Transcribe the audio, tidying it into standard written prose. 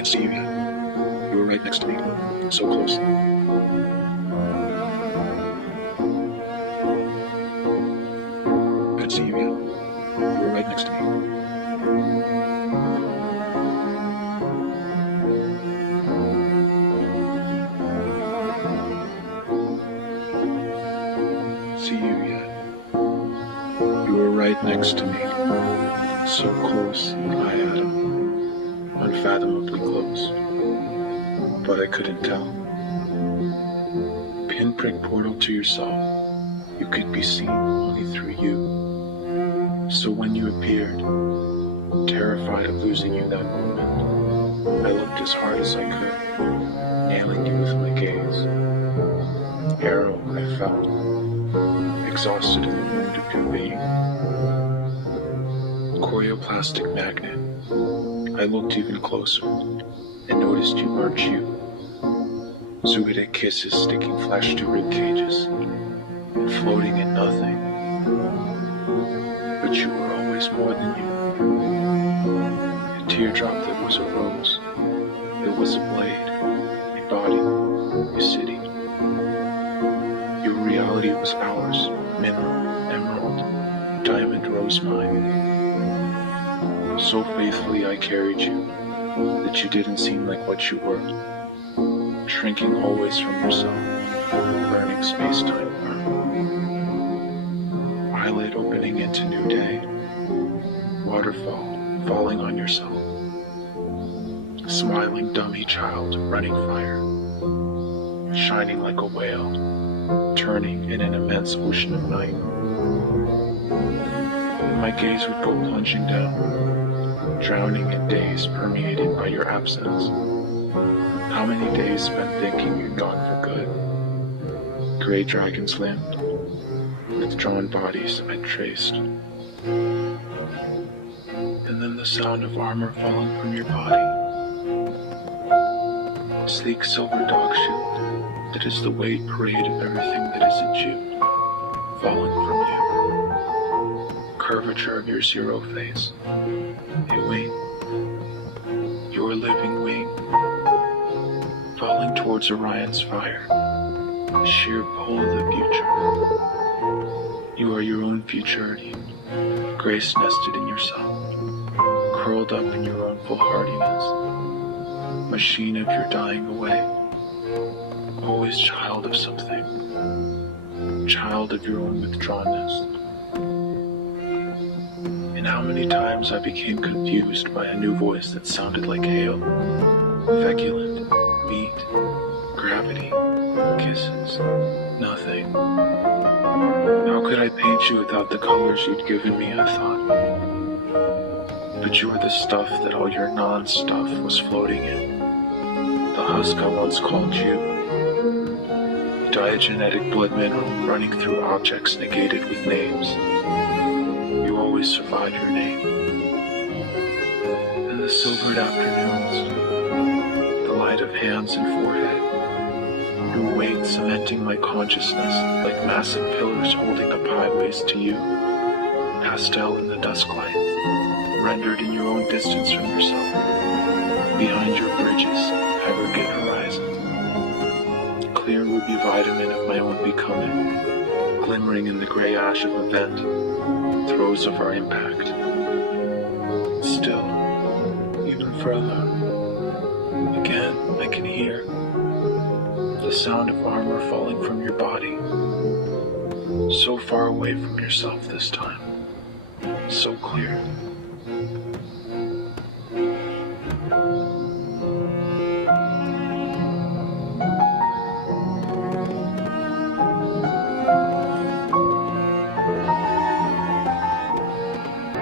couldn't see you yet. You were right next to me, so close. Couldn't see you yet. You were right next to me. See you yet. You were right next to me, so close, I had him, unfathomably close, but I couldn't tell. Pinprick portal to yourself, you could be seen only through you. So when you appeared, terrified of losing you that moment, I looked as hard as I could, nailing you with my gaze. Arrow I felt, exhausted in the wound of your being. Choreoplastic magnet, I looked even closer and noticed you weren't you. Zooidic kisses sticking flesh to rib cages and floating in nothing. But you were always more than you. A teardrop that was a rose, it was a blade, a body, a city. Your reality was ours, mineral, emerald, diamond, rose mine. So faithfully I carried you that you didn't seem like what you were, shrinking always from yourself, burning space-time apart. Eyelid opening into new day, waterfall falling on yourself. Smiling dummy child running fire, shining like a whale, turning in an immense ocean of night. And my gaze would go plunging down, drowning in days permeated by your absence. How many days spent thinking you'd gone for good? Gray dragons limbed, with drawn bodies I traced. And then the sound of armor falling from your body. Sleek silver dog shield that is the weight parade of everything that isn't you, falling from you. Curvature of your zero face, a wing, your living wing, falling towards Orion's fire, the sheer pull of the future. You are your own futurity, grace nested in yourself, curled up in your own foolhardiness, machine of your dying away, always child of something, child of your own withdrawnness. And how many times I became confused by a new voice that sounded like hail, feculent, meat, gravity, kisses, nothing. How could I paint you without the colors you'd given me, I thought. But you were the stuff that all your non-stuff was floating in. The husk I once called you. Diagenetic blood mineral running through objects negated with names. You always survive your name. And the silvered afternoons, the light of hands and forehead, your weight cementing my consciousness like massive pillars holding up highways to you, pastel in the dusk light, rendered in your own distance from yourself, behind your bridges, aggregate horizon, clear ruby vitamin of my own becoming, glimmering in the gray ash of a vent, throes of our impact. Still, even further, again I can hear the sound of armor falling from your body, so far away from yourself this time, so clear.